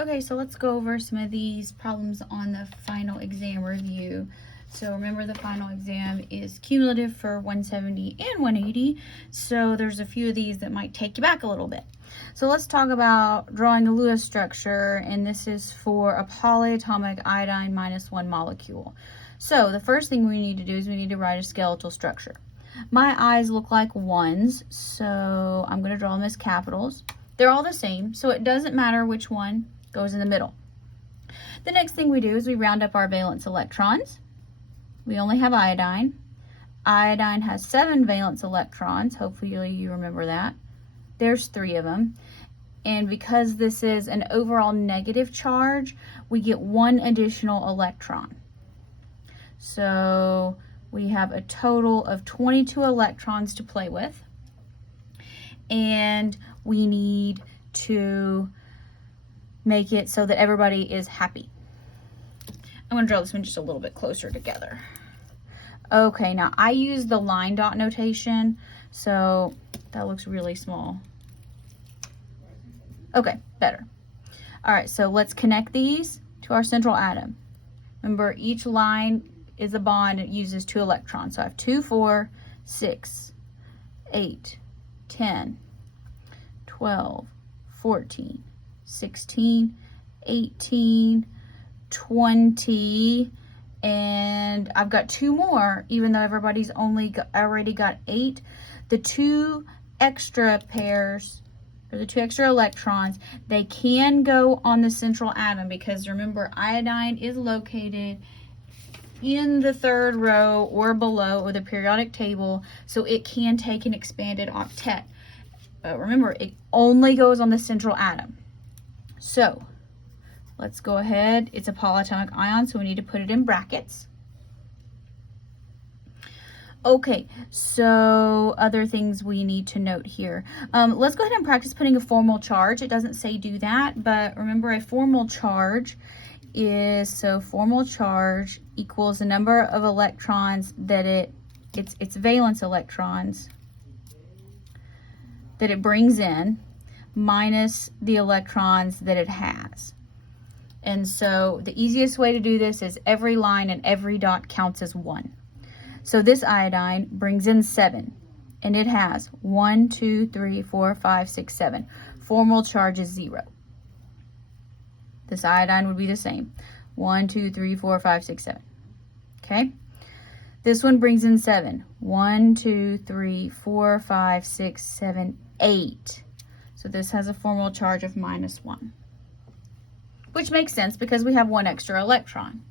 Okay, so let's go over some of these problems on the final exam review. So remember, the final exam is cumulative for 170 and 180. So there's a few of these that might take you back a little bit. So let's talk about drawing a Lewis structure, and this is for a polyatomic iodine -1 molecule. So the first thing we need to do is we need to write a skeletal structure. My eyes look like ones, so I'm going to draw them as capitals. They're all the same, so it doesn't matter which one goes in the middle. The next thing we do is we round up our valence electrons. We only have iodine. Iodine has 7 valence electrons. Hopefully you remember that. There's 3 of them. And because this is an overall negative charge, we get 1 additional electron. So we have a total of 22 electrons to play with. And we need to make it so that everybody is happy. I'm going to draw this one just a little bit closer together. Okay, now I use the line dot notation, so that looks really small. Okay, better. All right, so let's connect these to our central atom. Remember, each line is a bond. It uses 2 electrons. So I have 2, 4, 6, 8, 10, 12, 14, 16, 18, 20, and I've got 2 more, even though everybody's already got 8. The 2 extra pairs, or the 2 extra electrons, they can go on the central atom, because remember, iodine is located in the 3rd row or below of the periodic table, so it can take an expanded octet. But remember, it only goes on the central atom. So let's go ahead. It's a polyatomic ion, so we need to put it in brackets. Okay, so other things we need to note here. Let's go ahead and practice putting a formal charge. It doesn't say do that, but remember, a formal charge is, so formal charge equals the number of electrons that its valence electrons that it brings in minus the electrons that it has. And so the easiest way to do this is every line and every dot counts as 1. So this iodine brings in 7, and it has 1, 2, 3, 4, 5, 6, 7. Formal charge is 0. This iodine would be the same. 1, 2, 3, 4, 5, 6, 7. Okay? This one brings in 7. 1, 2, 3, 4, 5, 6, 7, 8. So this has a formal charge of -1. Which makes sense because we have 1 extra electron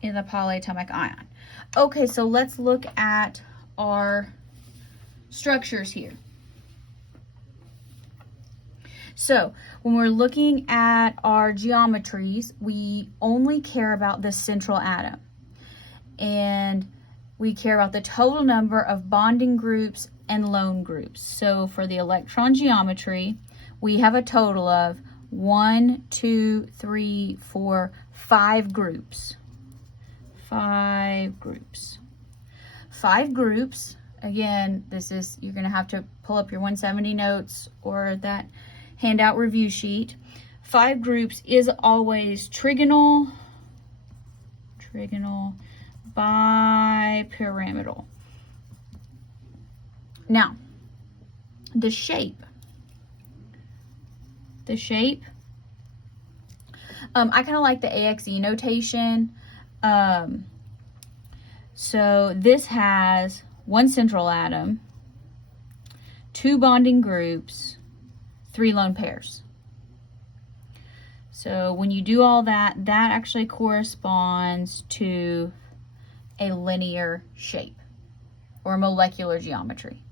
in the polyatomic ion. Okay, so let's look at our structures here. So when we're looking at our geometries, we only care about the central atom. And we care about the total number of bonding groups and lone groups. So for the electron geometry, we have a total of 1, 2, 3, 4, 5 groups. 5 groups. 5 groups. Again, this is, you're going to have to pull up your 170 notes or that handout review sheet. 5 groups is always trigonal, bipyramidal. Now, the shape. I kind of like the AXE notation. So this has 1 central atom, 2 bonding groups, 3 lone pairs. So when you do all that, that actually corresponds to a linear shape or molecular geometry.